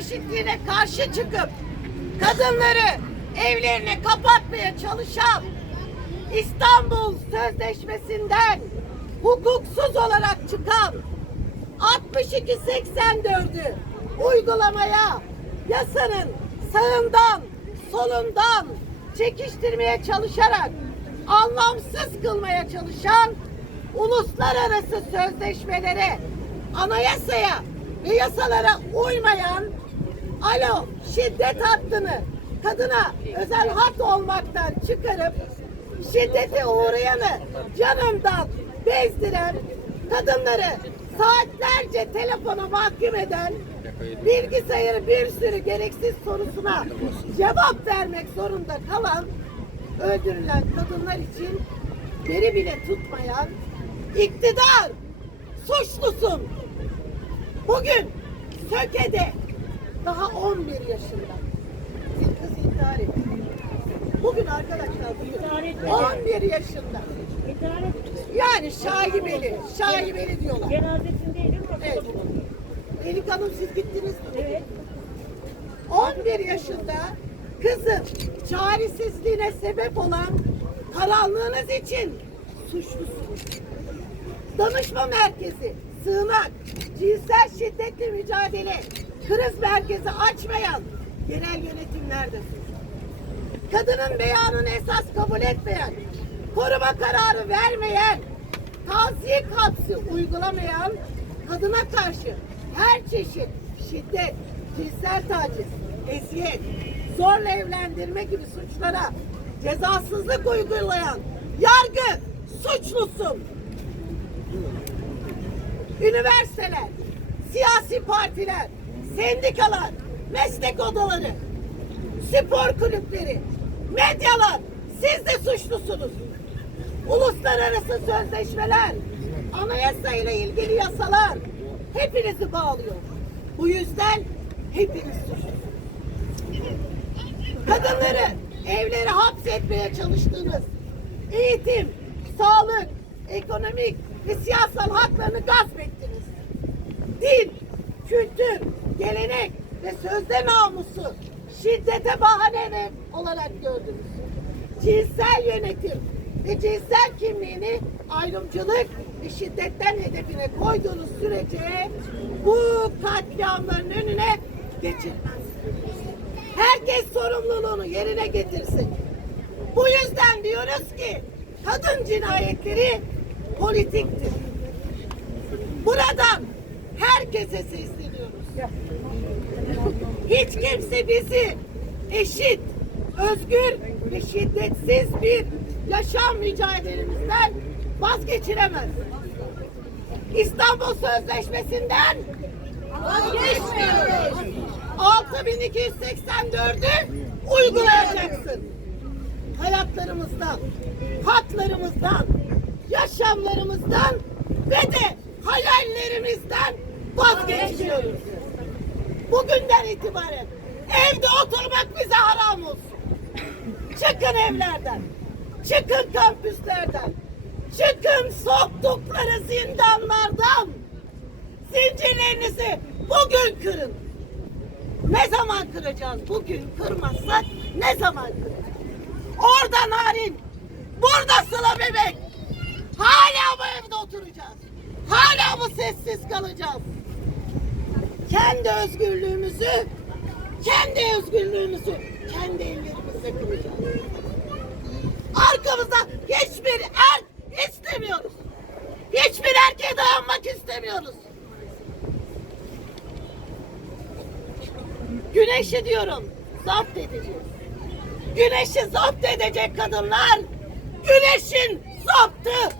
eşitliğine karşı çıkıp kadınları evlerine kapatmaya çalışan İstanbul Sözleşmesi'nden hukuksuz olarak çıkan 62-84'ü uygulamaya yasanın sağından solundan çekiştirmeye çalışarak anlamsız kılmaya çalışan uluslararası sözleşmelere, anayasaya ve yasalara uymayan alo şiddet hattını kadına özel hat olmaktan çıkarıp şiddete uğrayanı canından bezdiren kadınları saatlerce telefona mahkum eden bilgisayarı bir sürü gereksiz sorusuna cevap vermek zorunda kalan öldürülen kadınlar için biri bile tutmayan iktidar suçlusun. Bugün Söke'de daha 11 yaşında bir kız intihar etti. Bugün arkadaşlar bugün 11 yaşında. İntihar etti. Yani şaibeli, şaibeli diyorlar. Cenazesindeydim. Evet. Melik Hanım siz gittiniz mi? Evet. 11 yaşında kızın çaresizliğine sebep olan karanlığınız için suçlusunuz. Danışma merkezi, sığınak, cinsel şiddetle mücadele, kriz merkezi açmayan yerel yönetimlerde. Kadının beyanını esas kabul etmeyen, koruma kararı vermeyen, tavsiye hapsi uygulamayan kadına karşı her çeşit şiddet, cinsel taciz, eziyet, zorla evlendirme gibi suçlara cezasızlık uygulayan yargı suçlusun. Üniversiteler, siyasi partiler, sendikalar, meslek odaları, spor kulüpleri, medyalar siz de suçlusunuz. Uluslararası sözleşmeler, anayasa ile ilgili yasalar hepinizi bağlıyor. Bu yüzden hepiniz suçlusunuz. Kadınları evlere hapsetmeye çalıştığınız eğitim, sağlık, ekonomik ve siyasal haklarını gasp ettiniz. Din, kültür, gelenek ve sözde namusu şiddete bahane olarak gördünüz. Cinsel yönetim ve cinsel kimliğini ayrımcılık ve şiddetten hedefine koyduğunuz sürece bu katliamların önüne geçilmez. Herkes sorumluluğunu yerine getirsin. Bu yüzden diyoruz ki kadın cinayetleri politiktir. Buradan herkese sesleniyoruz. Hiç kimse bizi eşit, özgür ve şiddetsiz bir yaşam mücadelemizden vazgeçiremez. İstanbul Sözleşmesi'nden vazgeçmiyoruz. 6284'ü uygulayacaksın. Hayatlarımızdan, haklarımızdan, yaşamlarımızdan ve de hayallerimizden vazgeçmiyoruz. Bugünden itibaren evde oturmak bize haram olsun. Çıkın evlerden, çıkın kampüslerden, çıkın soktukları zindanlardan. Zincirlerinizi bugün kırın. Ne zaman kıracağız? Bugün kırmazsak ne zaman kıracağız? Orada narin, burada sıla bebek. Hala bu evde oturacağız. Hala bu sessiz kalacağız. Kendi özgürlüğümüzü, kendi özgürlüğümüzü kendi ellerimizle kıracağız. Arkamızda hiçbir er istemiyoruz. Hiçbir erkeğe dayanmak istemiyoruz. Güneşi diyorum zapt edeceğiz. Güneşi zapt edecek kadınlar güneşin zaptı